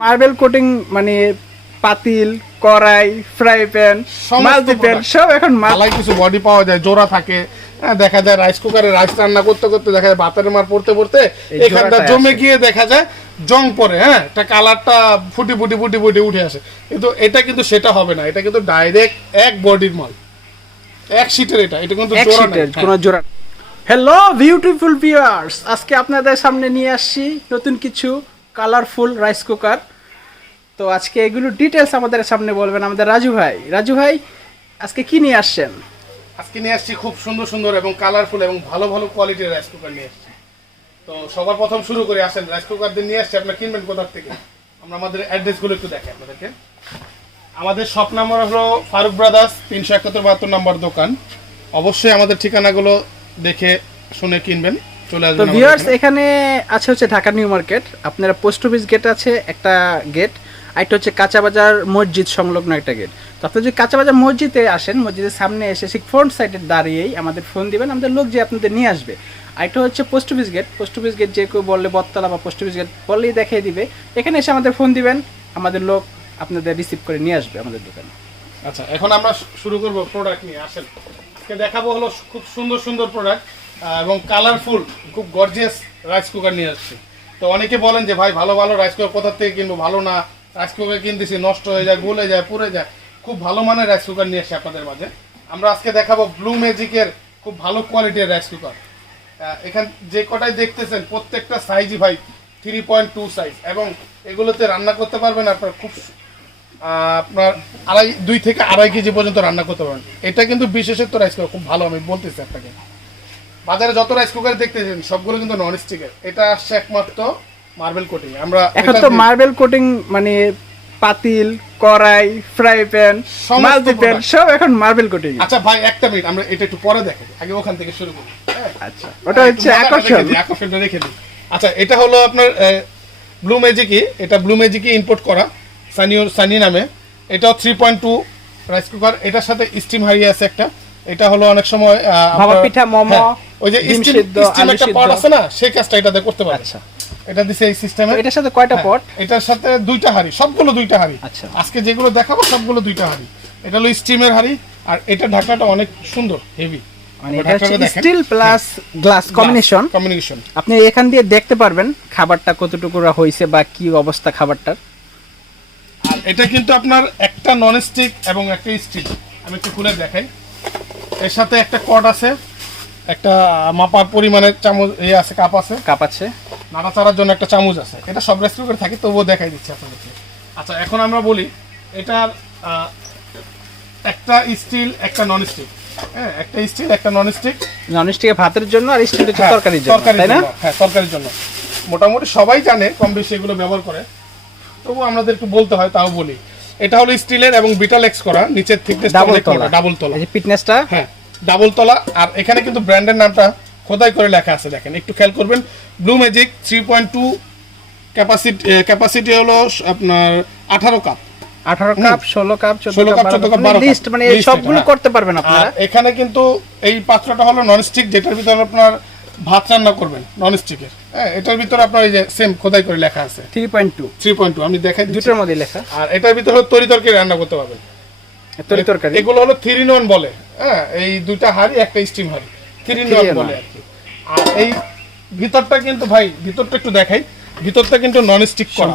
Marble coating মানে পাতিল, কড়াই, ফ্রাই প্যান, মাল্টিপ্যান সব এখন মালাই কিছু বডি পাওয়া যায়, জোড়া থাকে। দেখা যায় রাইস কুকারে রাইস রান্না করতে করতে দেখা যায় ভাতের মার পড়তে পড়তে এখানটা জমে গিয়ে দেখা যায় জং পড়ে, এটা কালারটা ফুটি ফুটি ফুটি ফুটি উঠে আসে। কিন্তু এটা কিন্তু সেটা হবে না, এটা কিন্তু ডাইরেক্ট এক বডির মাল, এক শীটের। এটা কিন্তু জোড়া না, কোনো জোড়া। হ্যালো বিউটিফুল ভিউয়ার্স, আজকে আপনাদের সামনে নিয়ে আসছি নতুন কিছু কালারফুল রাইস কুকার। তো আজকে এগুলো ডিটেলস আমাদের সামনে বলবেন আমাদের রাজু ভাই। রাজু ভাই, আজকে কি নিয়ে আসছেন? আজকে নিয়ে আসছি খুব সুন্দর সুন্দর এবং কালারফুল এবং ভালো ভালো কোয়ালিটির রাইস কুকার নিয়ে আসছি। তো সবার প্রথম শুরু করে আসেন, রাইস কুকার দিয়ে নিয়ে আসছি, আপনারা কিনবেন কোথা থেকে? আমরা আমাদের অ্যাড্রেসগুলো একটু দেখাই আপনাদেরকে। আমাদের শপ নাম্বার হলো ফারুক ব্রাদার্স, 371-72 নম্বর দোকান। অবশ্যই আমাদের ঠিকানাগুলো দেখে শুনে কিনবেন, চলে আসবেন। তো ভিউয়ার্স, এখানে আছে হচ্ছে ঢাকা নিউ মার্কেট, আপনারা পোস্ট অফিস গেট আছে একটা গেট, আরেকটা হচ্ছে কাঁচা বাজার মসজিদ সংলগ্ন একটা গেট। তো আপনি যদি কাঁচা বাজার মসজিদে আসেন, মসজিদের সামনে এসে ঠিক ফ্রন্ট সাইডে দাঁড়িয়েই আমাদের ফোন দিবেন, আমাদের লোক যে আপনাদের নিয়ে আসবে। আরেকটা হচ্ছে post office gate, post office gate যে কেউ বললে বটতলা বা পোস্ট অফিস গেট বললেই দেখিয়ে দিবে। এখানে এসে আমাদের ফোন দিবেন, আমাদের লোক আপনাদের রিসিভ করে নিয়ে আসবে আমাদের দোকানে। আচ্ছা, এখন আমরা শুরু করব প্রোডাক্ট নিয়ে। আসেন, আজকে দেখাবো হলো খুব সুন্দর সুন্দর প্রোডাক্ট এবং কালারফুল খুব গর্জিয়াস রাইস কুকার নিয়ে আসছি। তো অনেকে বলেন যে ভাই ভালো ভালো রাইস কুকার কোথা থেকে কিনবো, ভালো না, রাইস কুকার কিনতেছি নষ্ট হয়ে যায়, গলে যায়, পুড়ে যায়। খুব ভালো মানের রাইস কুকার নিয়ে আসছি আপনাদের মাঝে। আমরা আজকে দেখাবো ব্লু ম্যাজিকের খুব ভালো কোয়ালিটির রাইস কুকার। এখান যে কটাই দেখতেছেন প্রত্যেকটা সাইজই ভাই 3.2 সাইজ, এবং এগুলোতে রান্না করতে পারবেন আপনার খুব আপনার 2 থেকে 2.5 কেজি পর্যন্ত রান্না করতে পারবেন। এটা কিন্তু বিশেষত্ব রাইস কুকার, খুব ভালো, আমি বলতেছি আপনাকে। বাজারে যত রাইস কুকার দেখতেছেন সবগুলো কিন্তু নন স্টিকের, এটা আসছে একমাত্র মার্বেল কোটিং। আমরা এখন তো মার্বেল কোটিং মানে পাতিল, কড়াই, ফ্রাই প্যান, মাল্টিপ্যান সব এখন মার্বেল কোটিং। আচ্ছা ভাই, একটা মিনিট, আমরা এটা একটু পরে দেখাই, আগে ওখান থেকে শুরু করি। আচ্ছা, ওটা হচ্ছে আকর্ষণটা রেখে দিই। আচ্ছা, এটা হলো আপনার ব্লু ম্যাজিকই, এটা ব্লু ম্যাজিকই ইম্পোর্ট করা, সানি নামে। এটাও 3.2 রাইস কুকার। এটার সাথে স্টিম হাঁড়ি আছে একটা, এটা হলো অনেক সময় ভাপা পিঠা, মোমো, ওই যে স্টিম একটা পট আছে না, সেই কাজটা এটাতে করতে পারে। আচ্ছা, এটা দিছে এই সিস্টেমে। এটার সাথে কয়টা পট? এটার সাথে 2টা হাঁড়ি, সবগুলো 2টা হাঁড়ি। আচ্ছা, আজকে যেগুলো দেখাবো সবগুলো 2টা হাঁড়ি। এটা হলো স্টিমের হাঁড়ি, আর এটা ঢাকনাটা অনেক সুন্দর, হেভি, মানে এটা হচ্ছে স্টিল প্লাস গ্লাস কম্বিনেশন। আপনি এখান দিয়ে দেখতে পারবেন খাবারটা কতটুকু হইছে বা কি অবস্থা খাবারটার। আর এটা কিন্তু আপনার একটা নন স্টিক এবং একটা স্টিল। আমি একটু খুলে দেখাই। এর সাথে একটা কট আছে, একটা মাপার পরিমাণের চামচ আছে, কাপ আছে, নাড়াচাড়ার জন্য একটা চামচ আছে। এটা সব রাইস কুকারে থাকে, তবুও দেখাই দিচ্ছি আপনাদেরকে। আচ্ছা, এখন আমরা বলি এটার একটা স্টিল একটা নন স্টিক। একটা স্টিল একটা নন স্টিক। নন স্টিকে ভাতের জন্য, আর স্টিল হচ্ছে তরকারির জন্য, তাই না? হ্যাঁ, তরকারির জন্য। মোটামুটি সবাই জানে, কম বেশি এগুলো ব্যবহার করে, তবু আমাদের একটু বলতে হয়, তাও বলি। এটা হলো স্টিলের এবং বিটালেক্স করা, নিচের থিকনেস ডাবল তলা, এই ফিটনেসটা হ্যাঁ ডাবল তলা। আর এখানে কিন্তু ব্র্যান্ডের নামটা খোদাই করে লেখা আছে, দেখেন একটু খেয়াল করবেন। ব্লু ম্যাজিক 3.2 ক্যাপাসিটি হলো আপনার 18 কাপ, 16 কাপ, 14 কাপ, 12 লিস্ট, মানে এই সবগুলো করতে পারবেন আপনারা। এখানে কিন্তু এই পাত্রটা হলো নন স্টিক, যেটার ভিতরে আপনার ভাত রান্না করবেন, নন স্টিকের। এটার ভিতরে আপনার এই যে সেম খোদাই করে লেখা আছে 3.2। আমি দেখাই দিচ্ছি, দুটোর মধ্যে লেখা। আর এটার ভিতরে হলো তরি তরকারি রান্না করতে পারবেন, তরি তরকারি। এগুলো হলো 3 in 1 বলে, এই 2টা হাঁড়ি একটা স্টিম হাঁড়ি, 3 in 1 বলে আর কি। আর এই ভিতরটা কিন্তু ভাই, ভিতরটা একটু দেখাই, ভিতরটা কিন্তু নন স্টিক করা,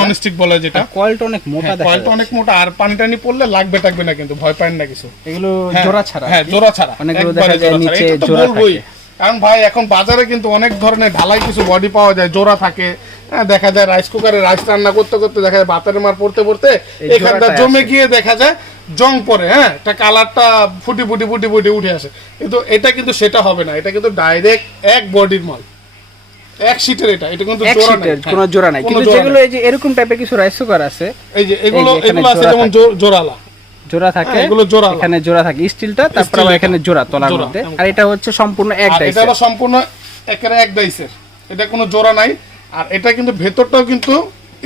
নন স্টিক বলে যেটা। কয়েলটা অনেক মোটা, কয়েলটা অনেক মোটা, আর পানি টানি পড়লে লাগবে টাকবে না, কিন্তু ভয় পায় না কিছু। এগুলো জোড়া ছাড়া, হ্যাঁ জোড়া ছাড়া, অনেকগুলো দেখা যায় নিচে জোড়া থাকে। কারণ ভাই এখন বাজারে কিন্তু অনেক ধরনের ঢালাই কিছু বডি পাওয়া যায়, জোড়া থাকে। দেখা যায় রাইস কুকারে রাইস রান্না করতে করতে দেখা যায় ভাতের মার পড়তে পড়তে এখানটা জমে গিয়ে দেখা যায় জং পড়ে, এটা কালারটা ফুটি ফুটি ফুটি ফুটি উঠে আসে। কিন্তু এটা কিন্তু সেটা হবে না, এটা কিন্তু ডাইরেক্ট এক বডির মাল, এক শীটের। এটা কিন্তু কোনো জোড়া নাই। কিন্তু যেগুলো এই যে এরকম টাইপের কিছু রাইস কুকার আছে, এই যে এগুলো আছে যেমন জোড়ালা জোড়া থাকে, এখানে জোড়া থাকে স্টিলটা, তারপর এখানে জোড়া তলার মধ্যে। আর এটা হচ্ছে সম্পূর্ণ এক ডাইসের, এটা হলো সম্পূর্ণ একেবারে এক ডাইসের, এটা কোনো জোড়া নাই। আর এটা কিন্তু ভেতরটাও কিন্তু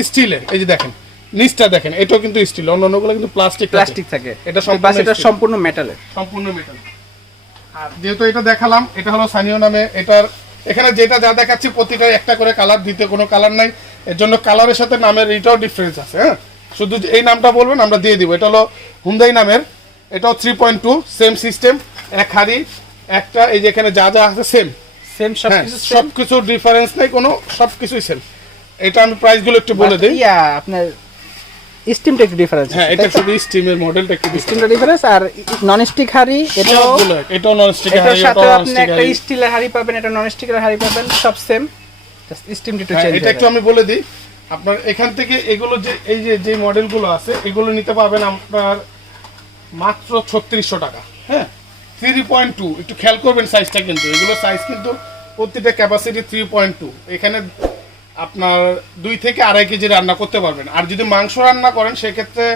স্টিলের, এই যে দেখেন নিচটা দেখেন, এটাও কিন্তু স্টিল, অন্যগুলো কিন্তু প্লাস্টিক থাকে। এটা সম্পূর্ণ মেটালের, আর যেহেতু এটা দেখালাম, এটা হলো সানিও নামে। এটার এখানে যেটা যা দেখাচ্ছি প্রতিটা একটা করে কালার, দিতে কোনো কালার নাই। এর জন্য কালারের সাথে নামের এটাও ডিফারেন্স আছে। হ্যাঁ, শুধু এই নামটা বলবেন আমরা দিয়ে দিব। এটা হলো হুন্দাই নামের, এটাও 3.2 সেম সিস্টেম, এক হাড়ি একটা, এই যে এখানে যা যা আছে সেম সেম সবকিছু ডিফারেন্স নাই কোনো, সবকিছুই সেম। এটা আমি প্রাইসগুলো একটু বলে দেই। আপনার স্টিমটা একটু ডিফারেন্স। হ্যাঁ, এটা শুধু স্টিমের মডেলটা একটু স্টিমটা ডিফারেন্স। আর নন স্টিক হাড়ি এটাও নন স্টিক হাড়ি, এটার সাথে আপনি একটা স্টিলের হাড়ি পাবেন, এটা নন স্টিকের হাড়ি পাবেন, সব সেম, জাস্ট স্টিমটা একটু চেঞ্জ। এটা একটু আমি বলে দিই, আপনার এখান থেকে এগুলো যে এই যে মডেলগুলো আছে এগুলো নিতে পারবেন আপনার মাত্র 3600 টাকা। হ্যাঁ, 3.2 একটু খেয়াল করবেন সাইজটা, কিন্তু এগুলো সাইজ কিন্তু প্রতিটা ক্যাপাসিটি 3.2। এখানে আপনার 2 থেকে 2.5 কেজি রান্না করতে পারবেন। আর যদি মাংস রান্না করেন সেক্ষেত্রে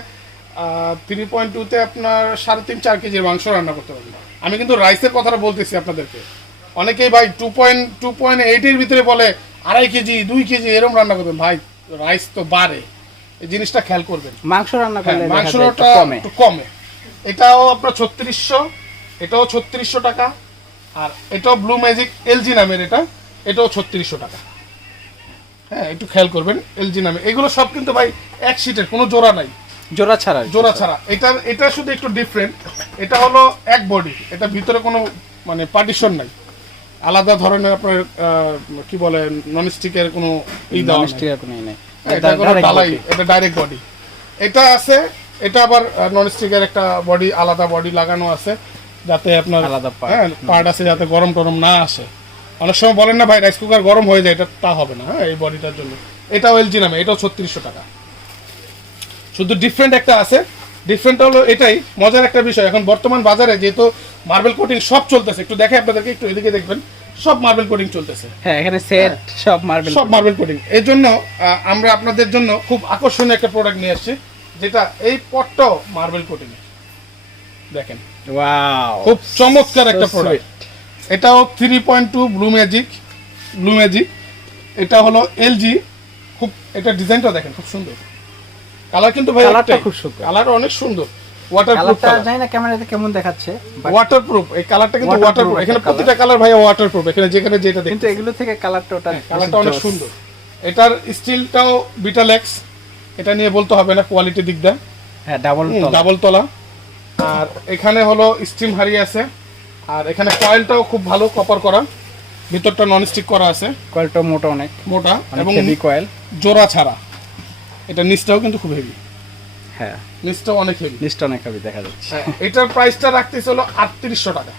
3.2-তে আপনার 3.5-4 কেজির মাংস রান্না করতে পারবেন। আমি কিন্তু রাইসের কথাটা বলতেছি আপনাদেরকে। অনেকেই ভাই 2.8 এর ভিতরে বলে 2.5 কেজি 2 কেজি এরকম রান্না করবেন। ভাই রাইস তো বাড়ে, এই জিনিসটা খেয়াল করবেন। মাংস রান্না করলে মাংসটা একটু কমে। এটাও আপনার 3600, এটাও 3600 টাকা। আর এটাও ব্লু ম্যাজিক এলজি নামের, এটাও 3600 টাকা। হ্যাঁ, একটু খেয়াল করবেন এলজি নামে। এগুলো সব কিন্তু ভাই এক শীটের, কোনো জোড়া নাই, জোড়া ছাড়া। এটা শুধু একটু ডিফারেন্ট। এটা হলো এক বডি, এটা ভিতরে কোনো মানে পার্টিশন নাই, আলাদা ধরনের আপনার কি বলে নন স্টিকের কোনো নেই। এটা কোনো ডালাই, এটা ডাইরেক্ট বডি। এটা আছে, এটা আবার নন স্টিকের একটা বডি, আলাদা বডি লাগানো আছে, যাতে আপনার আলাদা পার্ট আছে, যাতে গরম টরম না আসে। অনেক সময় বলেন না ভাই রাইস কুকার গরম হয়ে যায়, এটা তা হবে না। হ্যাঁ, এই বডিটার জন্য। এটাও এলজি নামে, এটাও 3600 টাকা। শুধু ডিফারেন্ট একটা আছে, ডিফারেন্ট হলো এটাই মজার একটা বিষয়। এখন বর্তমান বাজারে যেহেতু মার্বেল কোটিং সব চলতেছে, একটু দেখে আপনাদেরকে, একটু এদিকে দেখবেন, সব মার্বেল কোটিং চলতেছে। হ্যাঁ, এখানে সেট সব মার্বেল কোটিং। এর জন্য আমরা আপনাদের জন্য খুব আকর্ষণীয় একটা প্রোডাক্ট নিয়ে আসছি, যেটা এই পটটাও মার্বেল কোটিং। দেখেন, ওয়াও, খুব চমৎকার একটা প্রোডাক্ট। এটাও 3.2 ব্লু ম্যাজিক। এটা হলো এলজি। খুব এটা ডিজাইনটা দেখেন, খুব সুন্দর কালার, কিন্তু ভাই কালারটা খুব সুন্দর, কালার অনেক সুন্দর। ওয়াটারপ্রুফ কালার, জানি না ক্যামেরাতে কেমন দেখাচ্ছে, ওয়াটারপ্রুফ এই কালারটা কিন্তু ওয়াটারপ্রুফ। এখানে প্রতিটা কালার ভাই ওয়াটারপ্রুফ, এখানে যেখানে যেটা দেখেন, কিন্তু এগুলো থেকে কালারটা অনেক সুন্দর। এটার স্টিলটাও বিটালেক্স, এটা নিয়ে বলতে হবে না কোয়ালিটি দিক দিয়ে। হ্যাঁ, ডাবল তলা। আর এখানে হলো স্টিম হাড়ি আছে, আর এখানে কয়েলটাও খুব ভালো কপার করা, ভিতরটা নন স্টিক করা আছে, কয়েলটা অনেক মোটা এবং হেভি কয়েল, জোড়া ছাড়া। এটা নিচটাও কিন্তু খুব হেভি। হ্যাঁ, নিচটাও অনেক হেভি, অনেক হেভি দেখা যাচ্ছে। এটার প্রাইসটা রাখতেছে হলো 3800 টাকা।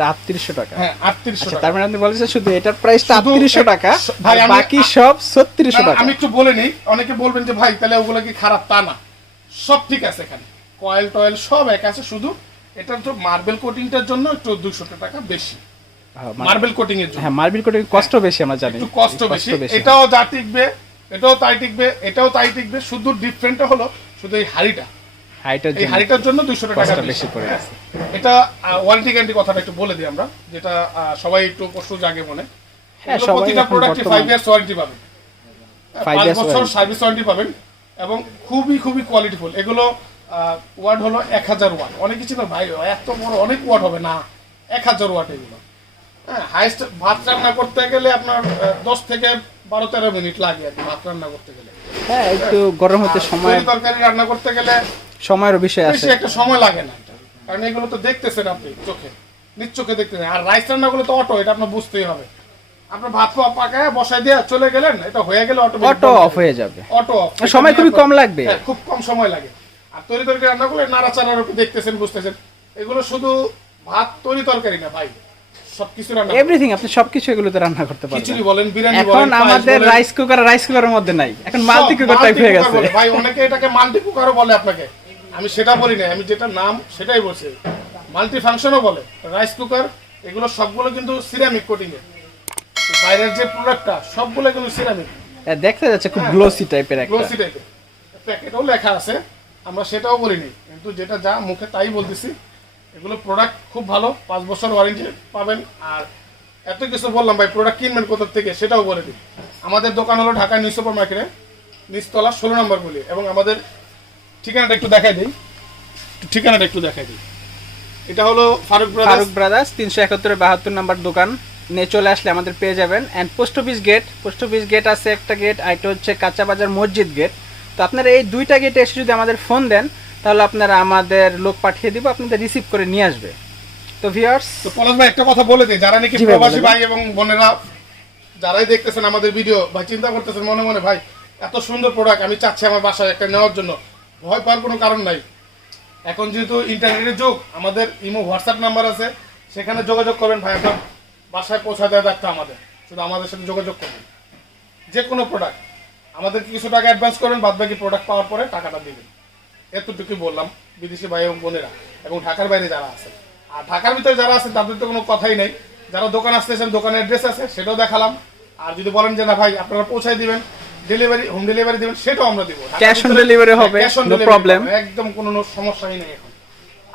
3800 টাকা? হ্যাঁ, 3800 টাকা। তার মানে আপনি বলেছেন শুধু এটার প্রাইসটা 3800 টাকা, আর বাকি সব 3600 টাকা। আমি একটু বলে নিই, অনেকে বলবেন যে ভাই তাহলে ওগুলো কি খারাপ, তা না, সব ঠিক আছে। এখানে কয়েল টয়েল সব এক আছে, শুধু এটার তো মার্বেল কোটিংটার জন্য একটু 200 টাকা বেশি। মার্বেল কোটিং এর জন্য, হ্যাঁ, মার্বেল কোটিং কষ্ট বেশি, আমরা জানি একটু কষ্ট বেশি। এটাও যা টিকবে, এটাও তাই টিকবে, এটাও তাই টিকবে, শুধু ডিফারেন্টটা হলো শুধু এই হাড়িটার জন্য 200 টাকা বেশি পড়ে গেছে। এটা ওয়ারেন্টি গ্যারান্টি কথাটা একটু বলে দিই আমরা, যেটা সবাই একটু প্রশ্ন জাগে মনে। হ্যাঁ, প্রতিটা প্রোডাক্টে 5 ইয়ার্স ওয়ারেন্টি পাবেন, 5 বছর সার্ভিস ওয়ারেন্টি পাবেন, এবং খুবই খুবই কোয়ালিটিফুল। এগুলো ওয়াট হলো 1000 ওয়াট। অনেক কিছু না ভাই এত বড় অনেক ওয়াট হবে না, 1000 ওয়াট এগুলো। হ্যাঁ, হাইস্ট ভাত রান্না করতে গেলে আপনার 10 থেকে 12-13 মিনিট লাগে আর কি, ভাত রান্না করতে গেলে। হ্যাঁ, একটু গরম হতে সময়, তরকারি রান্না করতে গেলে সময়ের বিষয় আছে, বেশি একটা সময় লাগে না, কারণ এগুলো তো দেখতেছেন আপনি চোখে, নিজ চোখে দেখতেছেন। আর রাইস রান্নাগুলো তো অটো, এটা আপনার বুঝতেই হবে। আপনার ভাত পাকায় বসাই দিয়ে চলে গেলেন, এটা হয়ে গেলে অটো অফ হয়ে যাবে, অটো অফ, সময় খুবই কম লাগবে, খুব কম সময় লাগে। আর তরকারি রান্না করলে নাড়াচাড়ার উপর দেখতেছেন, বুঝতেছেন। এগুলো শুধু ভাত তরকারি না ভাই, সবকিছু রান্না, এভরিথিং আপনি সবকিছু এগুলোতে রান্না করতে পারবেন। খিচুড়ি বলেন, বিরিয়ানি বলেন। এখন আমাদের রাইস কুকারের মধ্যে নাই, এখন মাল্টি কুকার টাইপ হয়ে গেছে ভাই। অনেকে এটাকে মাল্টি কুকারও বলে, আপনাকে আমি সেটা বলি না, আমি যেটা নাম সেটাই বলছি, মাল্টি ফাংশনও বলে রাইস কুকার। এগুলো সবগুলো কিন্তু সিরামিক কোটিং এর, বাইরের যে প্রোডাক্টটা সবগুলো কিন্তু সিরামিক। দেখতে যাচ্ছে খুব গ্লোসি টাইপের, প্যাকেটও লেখা আছে, আমরা সেটাও বলিনি, কিন্তু যেটা যা মুখে তাই বলতেছি। এগুলো প্রোডাক্ট খুব ভালো, 5 বছর ওয়ারেন্টি পাবেন। আর এত কিছু বললাম ভাই, প্রোডাক্ট কিনবেন কোথা থেকে সেটাও বলে দিই। আমাদের দোকান হলো ঢাকা নিউ সুপার মার্কেটে, নিচতলা 16 নম্বর গলি। এবং আমাদের ঠিকানাটা একটু দেখাই দিই, এটা হলো ফারুক ব্রাদার্স 371-72 নম্বর দোকান, নিয়ে চলে আসলে আমাদের পেয়ে যাবেন। অ্যান্ড পোস্ট অফিস গেট আছে একটা গেট, আর এটা হচ্ছে কাঁচা বাজার মসজিদ গেট। তো আপনারা এই দুইটা গেটে এসে যদি আমাদের ফোন দেন তাহলে আপনারা আমাদের লোক পাঠিয়ে দিব, আপনাদের রিসিভ করে নিয়ে আসবে। তো ভিউয়ার্স, তো পলাশ ভাই একটা কথা বলে দিই, যারা নাকি জি ভাই, প্রবাসী বলেন। ভাই এবং বোনেরা যারাই দেখতেছেন আমাদের ভিডিও, ভাই চিন্তা করতেছেন মনে মনে, ভাই এত সুন্দর প্রোডাক্ট আমি চাচ্ছি আমার বাসায় একটা নেওয়ার জন্য, ভয় পাওয়ার কোনো কারণ নাই। এখন যেহেতু ইন্টারনেটের যুগ, আমাদের ইমো হোয়াটসঅ্যাপ নাম্বার আছে, সেখানে যোগাযোগ করবেন। ভাই আপনার বাসায় পৌঁছা দেওয়ার দায়িত্ব আমাদের, শুধু আমাদের সাথে যোগাযোগ করবেন। যে কোনো প্রোডাক্ট আমাদের কিছু টাকা অ্যাডভান্স করবেন, বাদ বাকি প্রোডাক্ট পাওয়ার পরে টাকাটা দিবেন। এতটুকুই বললাম বিদেশি ভাই এবং বোনেরা এবং ঢাকার বাইরে যারা আছে। আর ঢাকার ভিতরে যারা আছে তাদের তো কোনো কথাই নেই, যারা দোকান আসতেছেন দোকানের অ্যাড্রেস আছে সেটাও দেখালাম। আর যদি বলেন যে না ভাই আপনারা পৌঁছায় দিবেন, ডেলিভারি হোম ডেলিভারি দিবেন, সেটাও আমরা দিব। ক্যাশ অন ডেলিভারি হবে, নো প্রবলেম, একদম কোনো সমস্যাই নেই এখন।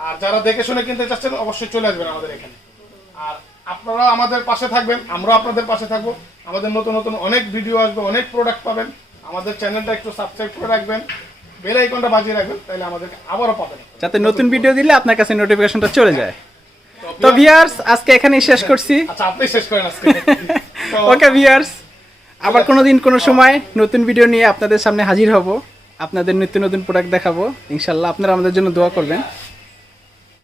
আর যারা দেখে শুনে কিনতে চাচ্ছেন অবশ্যই চলে আসবেন আমাদের এখানে। আর আপনারা আমাদের পাশে থাকবেন, আমরা আপনাদের পাশে থাকবো। আমাদের নতুন নতুন অনেক ভিডিও আসবে, অনেক প্রোডাক্ট পাবেন। আমাদের চ্যানেলটা একটু সাবস্ক্রাইব করে রাখবেন, বেল আইকনটা বাজিয়ে রাখবেন, তাহলে আমাদেরকে আবারও পাবেন, যাতে নতুন ভিডিও দিলে আপনার কাছে নোটিফিকেশনটা চলে যায়। তো ভিউয়ার্স, আজকে এখানেই শেষ করছি। আচ্ছা আপনি শেষ করেন আজকে। ওকে ভিউয়ার্স, আবার কোনোদিন কোনো সময় নতুন ভিডিও নিয়ে আপনাদের সামনে হাজির হব, আপনাদের নিত্য নতুন প্রোডাক্ট দেখাবো ইনশাল্লাহ। আপনারা আমাদের জন্য দোয়া করবেন।